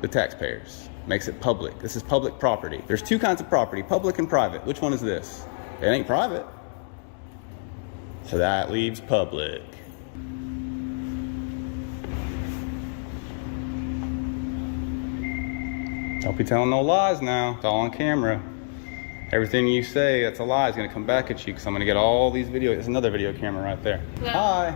The taxpayers. Makes it public. This is public property. There's two kinds of property, public and private. Which one is this? It ain't private. So that leaves public. Don't be telling no lies now. It's all on camera. Everything you say that's a lie is going to come back at you because I'm going to get all these videos. There's another video camera right there. Yeah. Hi.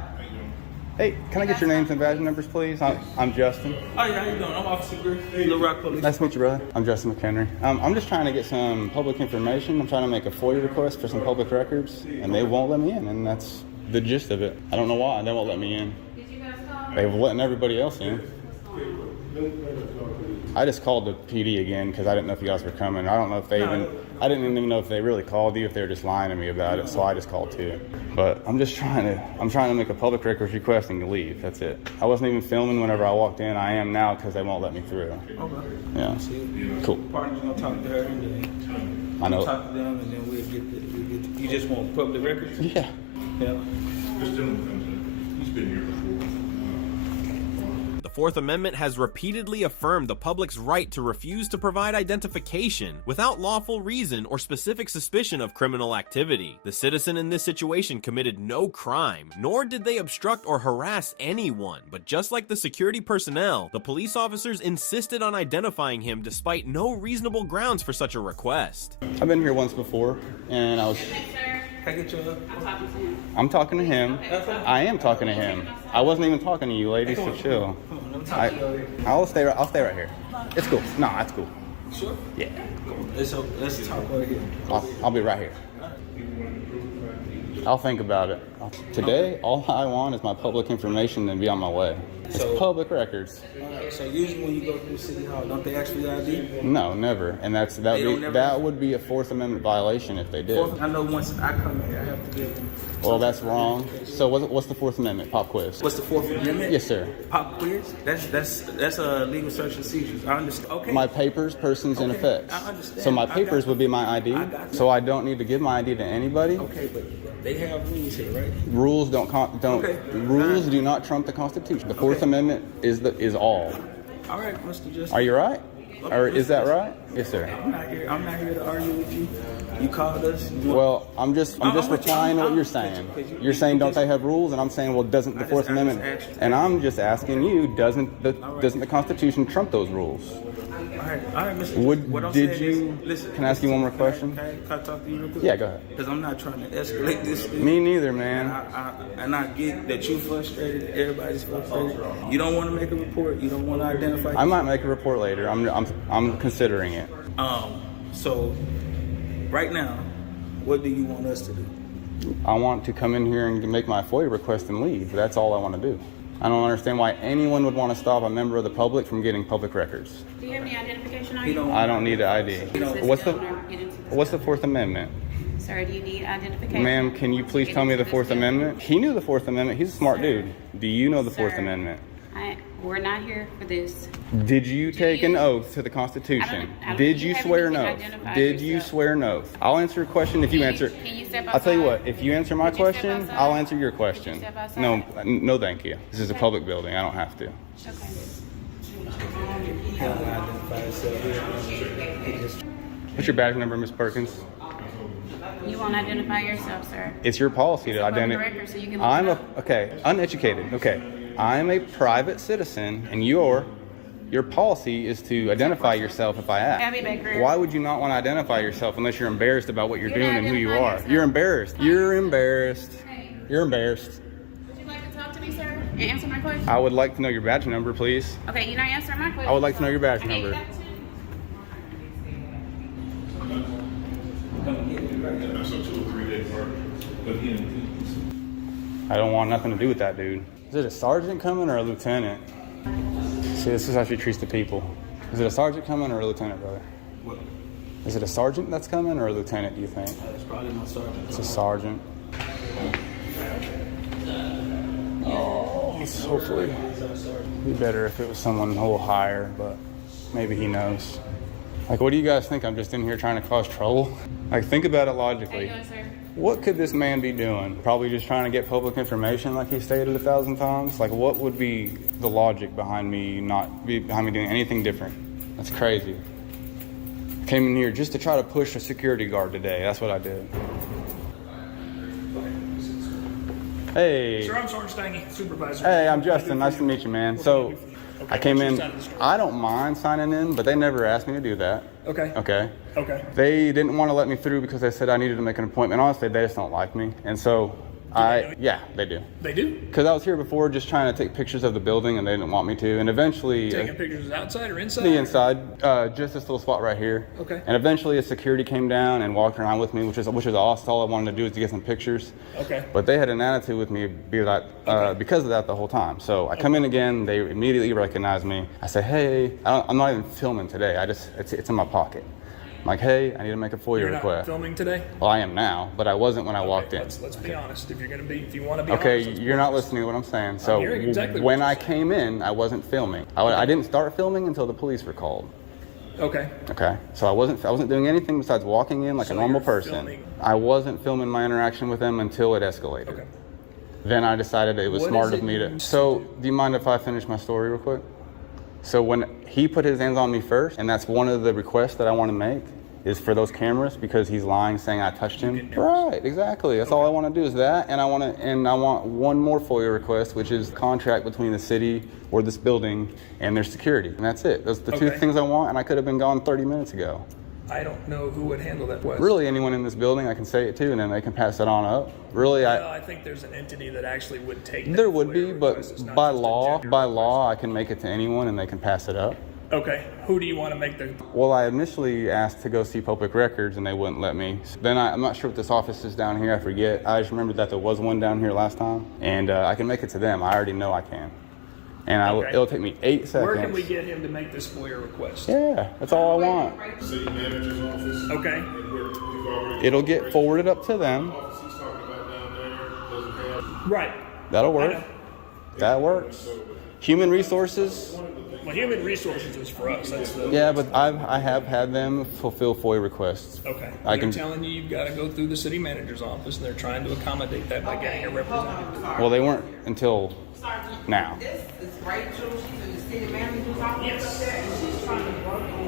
Hey, can I get your names and badge numbers, please? I'm Justin. Hi, how you doing? I'm Officer Griff. Little Rock Police. Nice to meet you, brother. I'm Justin McHenry. I'm just trying to get some public information. I'm trying to make a FOIA request for some public records, and they won't let me in, and that's the gist of it. I don't know why. They won't let me in. They've letting everybody else in. I just called the PD again because I didn't know if you guys were coming. I don't know if I didn't even know if they really called you, if they were just lying to me about it, so I just called too. But I'm trying to make a public records request and leave. That's it. I wasn't even filming whenever I walked in. I am now because they won't let me through. Okay. Yeah. Cool. Partner's gonna talk to her and then I know. Talk to them and then we'll get the you just want public records? Yeah. This gentleman comes in. He's been here before. The Fourth Amendment has repeatedly affirmed the public's right to refuse to provide identification without lawful reason or specific suspicion of criminal activity. The citizen in this situation committed no crime, nor did they obstruct or harass anyone, but just like the security personnel, the police officers insisted on identifying him despite no reasonable grounds for such a request. I've been here once before, and I was... I'm talking to him. I am talking to him. I wasn't even talking to you, lady, so chill. I'll stay right here. It's cool. No, that's cool. Sure? Yeah. Let's talk right here. I'll be right here. I'll think about it. Today, all I want is my public information and be on my way. It's public records. So usually when you go through City Hall, don't they ask for your ID? No, never. And that would be a Fourth Amendment violation if they did. I know once I come here, I have to give them. Well, that's wrong. So what's the Fourth Amendment? Pop quiz. What's the Fourth Amendment? Yes, sir. Pop quiz? That's a legal search and seizures. I understand. Okay. My papers, persons, and effects. I understand. So my papers would be my ID. So I don't need to give my ID to anybody. Okay, but they have rules here, right? Rules rules do not trump the Constitution. The Fourth Amendment is all. All right, Mr. Justice. Are you right? Or is that right? Yes, sir. I'm not here to argue with you. You called us. Well, I'm just replying to what you're saying. You're saying don't they have rules, and I'm saying, well, doesn't the Fourth Amendment? And I'm just asking you, doesn't the Constitution trump those rules? All right, Mr. Listen, can I ask you one more question? Can I talk to you real quick? Yeah, go ahead. Because I'm not trying to escalate this thing. Me neither, man. And I get that you're frustrated. Everybody's frustrated. You don't want to make a report. You don't want to identify. I might make a report later. I'm considering it. So, right now, what do you want us to do? I want to come in here and make my FOIA request and leave. That's all I want to do. I don't understand why anyone would want to stop a member of the public from getting public records. Do you have any identification on you? I don't need an ID. What's the Fourth Amendment? Sir, do you need identification? Ma'am, can you please tell me the Fourth Amendment? He knew the Fourth Amendment. He's a smart dude. Do you know the Fourth Amendment? We're not here for this. Did you take an oath to the Constitution? Did you swear an oath? Did you swear an oath? I'll answer your question if you answer. I'll tell you what, if you answer my question, I'll answer your question. No, thank you. This is a public building. I don't have to. What's your badge number, Miss Perkins? You won't identify yourself, sir. It's your policy to identify. Uneducated. Okay. I'm a private citizen, and your policy is to identify yourself if I ask. Abby Baker. Why would you not want to identify yourself unless you're embarrassed about what you're doing and who you are? You're embarrassed. You're embarrassed. You're embarrassed. Would you like to talk to me, sir, and answer my question? I would like to know your badge number, please. Okay, you're not answering my question. I would like to know your badge number. I don't want nothing to do with that dude. Is it a sergeant coming or a lieutenant? See, this is how she treats the people. Is it a sergeant coming or a lieutenant, brother? What? Is it a sergeant that's coming or a lieutenant, do you think? It's probably my sergeant. It's a sergeant. Oh, hopefully. It'd be better if it was someone a little higher, but maybe he knows. Like, what do you guys think? I'm just in here trying to cause trouble? Like, think about it logically. What could this man be doing? Probably just trying to get public information like he stated 1,000 times? Like, what would be the logic behind me doing anything different? That's crazy. I came in here just to try to push a security guard today. That's what I did. Hey. Sir, I'm Sergeant Stangy, supervisor. Hey, I'm Justin. Nice to meet you, man. So, I came in. I don't mind signing in, but they never asked me to do that. Okay. Okay. Okay. They didn't want to let me through because they said I needed to make an appointment. Honestly, they just don't like me. And so yeah, they do. They do? Because I was here before just trying to take pictures of the building and they didn't want me to. And eventually... Taking pictures outside or inside? The inside. Just this little spot right here. Okay. And eventually a security came down and walked around with me, which is awesome. All I wanted to do is to get some pictures. Okay. But they had an attitude with me because of that the whole time. So I come in again, they immediately recognize me. I say, hey, I'm not even filming today. It's in my pocket. I'm like, hey, I need to make a FOIA You're request. not filming today? Well, I am now, but I wasn't when I walked in. Let's be honest. If you want to be okay, honest. You're not listening to what I'm saying. So hearing exactly when I came in, I wasn't filming. I didn't start filming until the police were called. Okay. Okay. So I wasn't doing anything besides walking in like a normal person. I wasn't filming my interaction with them until it escalated. Okay. then I decided it was smart of me to. So, do you mind if I finish my story real quick? So when he put his hands on me first, and that's one of the requests that I want to make, is for those cameras, because he's lying saying I touched him. Right, exactly. That's all I want to do is that, and I want one more FOIA request, which is contract between the city or this building and their security, and that's it. Those are the two things I want, and I could have been gone 30 minutes ago. I don't know who would handle that request. Really, anyone in this building, I can say it to, and then they can pass it on up. Really, I think there's an entity that actually would take that. There would be, but by law, I can make it to anyone, and they can pass it up. Okay, who do you want to make the... Well, I initially asked to go see public records, and they wouldn't let me. Then I'm not sure what this office is down here, I forget. I just remember that there was one down here last time, and I can make it to them. I already know I can. And it'll take me 8 seconds. Where can we get him to make this FOIA request? Yeah, that's all I want. City manager's office. Okay. It'll get forwarded up to them. Right. That'll work. That works. Human resources. Well, human resources is for us. That's the... Yeah, but I have had them fulfill FOIA requests. Okay. They're telling you you've got to go through the city manager's office, and they're trying to accommodate that by getting a representative. Well, they weren't until now. This is Rachel. She's in the city manager's office up there, and she's trying to work on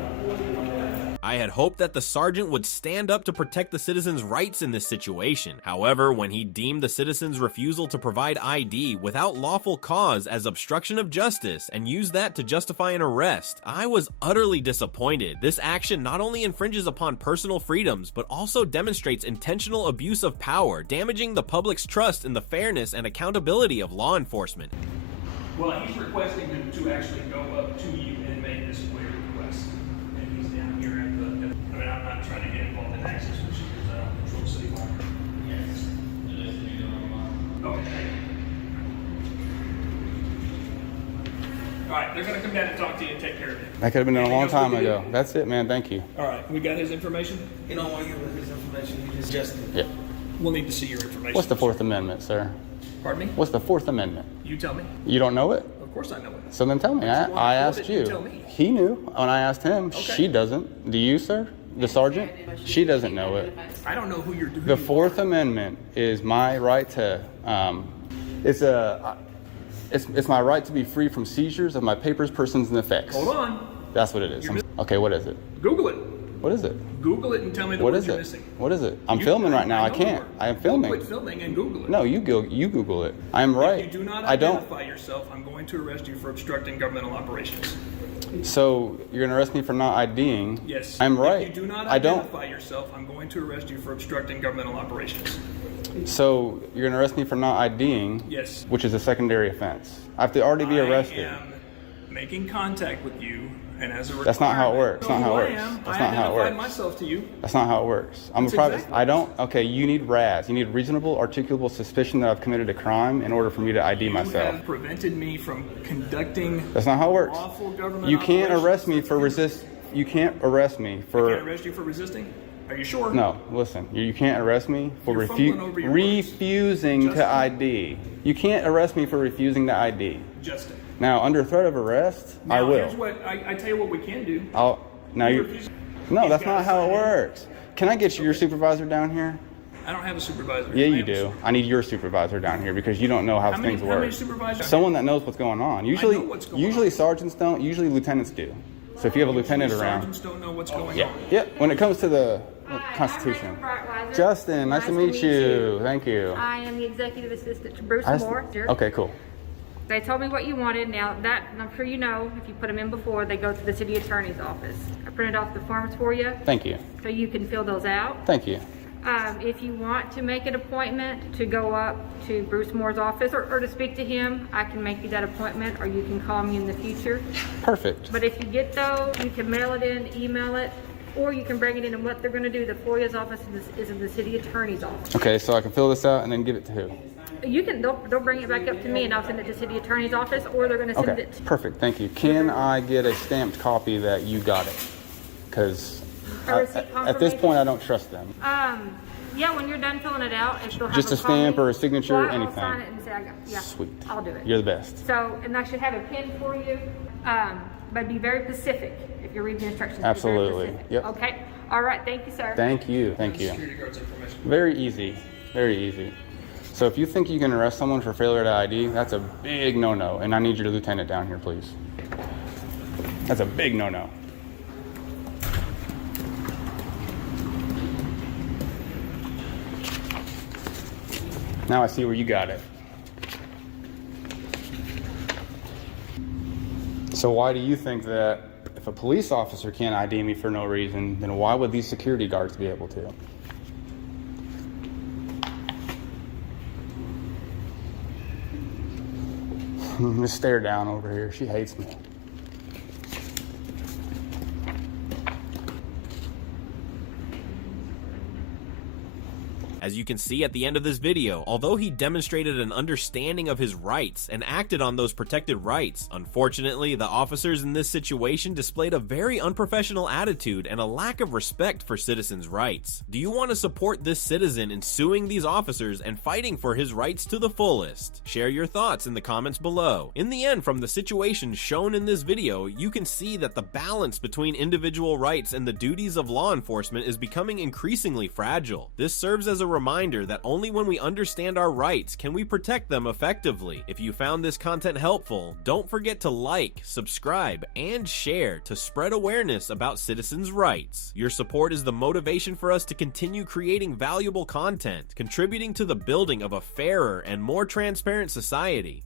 I had hoped that the sergeant would stand up to protect the citizens' rights in this situation. However, when he deemed the citizens' refusal to provide ID without lawful cause as obstruction of justice and used that to justify an arrest, I was utterly disappointed. This action not only infringes upon personal freedoms, but also demonstrates intentional abuse of power, damaging the public's trust in the fairness and accountability of law enforcement. Well, he's requesting them to actually go up to you and make this FOIA request. And he's down here at the... I mean, I'm not trying to get involved in access procedures. I don't control city hall. Yes. Okay. All right, they're going to come down and talk to you and take care of it. That could have been done a long time ago. That's it, man. Thank you. All right, we got his information? You don't want to give us his information. You just Yeah. We'll need to see your information. What's the Fourth Amendment, sir? Pardon me? What's the Fourth Amendment? You tell me. You don't know it? Of course I know it. So then tell me. I asked you. Tell me. He knew when I asked him. She doesn't. Do you, sir? The sergeant? She doesn't know it. I don't know who you're doing. The Fourth Amendment is my right to. It's my right to be free from seizures of my papers, persons, and effects. Hold on. That's what it is. Okay, what is it? Google it. What is it? Google it and tell me the words you're missing. What is it? I'm filming right now. I can't. I am filming. Quit filming and Google it. No, you Google it. I am right. If you do not I don't. identify yourself, I'm going to arrest you for obstructing governmental operations. So you're going to arrest me for not IDing? Yes. I'm right. If you do not I don't. identify yourself, I'm going to arrest you for obstructing governmental operations. So you're going to arrest me for not IDing? Yes. Which is a secondary offense. I have to already be arrested. I am making contact with you, and as a requirement, that's not how it works. That's not how it works. I That's not how it works. identified myself to you. That's not how it works. I'm a private. I don't. Okay, you need RAS. You need reasonable, articulable suspicion that I've committed a crime in order for me to ID myself. You have prevented me from conducting. That's not how it works. Lawful government You can't operations. arrest me for resist. You can't arrest me for. I can't arrest you for resisting? Are you sure? No, listen. You can't arrest me for You're fumbling over your refusing words. to ID. You can't arrest me for refusing to ID. Justin. Now, under threat of arrest, Now, I will. Here's what I tell you what we can do. No, that's not how it works. Can I get your supervisor down here? I don't have a supervisor. Yeah, you do. I need your supervisor down here because you don't know how things work. How many supervisors? Someone that knows what's going on. Usually, I know what's going usually sergeants don't. Usually lieutenants do. So if you have a lieutenant around. Sergeants don't know what's going Yeah. on. Yeah. When it comes to the Constitution. Justin, nice to meet you. Thank you. I am the executive assistant to Bruce Nice- Moore. Okay, cool. They told me what you wanted. Now that, I'm sure you know, if you put them in before, they go to the city attorney's office. I printed off the forms for you. Thank you. So you can fill those out. Thank you. If you want to make an appointment to go up to Bruce Moore's office or to speak to him, I can make you that appointment, or you can call me in the future. Perfect. But if you get those, you can mail it in, email it, or you can bring it in. And what they're going to do, the FOIA's office is in the city attorney's office. Okay, so I can fill this out and then give it to who? You can. They'll bring it back up to me, and I'll send it to city attorney's office, or they're going to send Okay, it. perfect. Thank you. Can I get a stamped copy that you got it? Because at this point, I don't trust them. Yeah, when you're done filling it out, and she'll have Just a call me. stamp or a signature, Well, I'll anything. sign it and say I got. Yeah, Sweet. I'll do it. You're the best. So, and I should have a pen for you, but be very specific if you're reading the instructions. Absolutely. Be very specific. Yep. Okay. All right. Thank you, sir. Thank you. Thank you. Security guard's information. Very easy. Very easy. So if you think you can arrest someone for failure to ID, that's a big no-no, and I need your lieutenant down here, please. That's a big no-no. Now I see where you got it. So why do you think that if a police officer can't ID me for no reason, then why would these security guards be able to? Just stare down over here. She hates me. As you can see at the end of this video, although he demonstrated an understanding of his rights and acted on those protected rights, unfortunately, the officers in this situation displayed a very unprofessional attitude and a lack of respect for citizens' rights. Do you want to support this citizen in suing these officers and fighting for his rights to the fullest? Share your thoughts in the comments below. In the end, from the situation shown in this video, you can see that the balance between individual rights and the duties of law enforcement is becoming increasingly fragile. This serves as a reminder that only when we understand our rights can we protect them effectively. If you found this content helpful, don't forget to like, subscribe, and share to spread awareness about citizens' rights. Your support is the motivation for us to continue creating valuable content, contributing to the building of a fairer and more transparent society.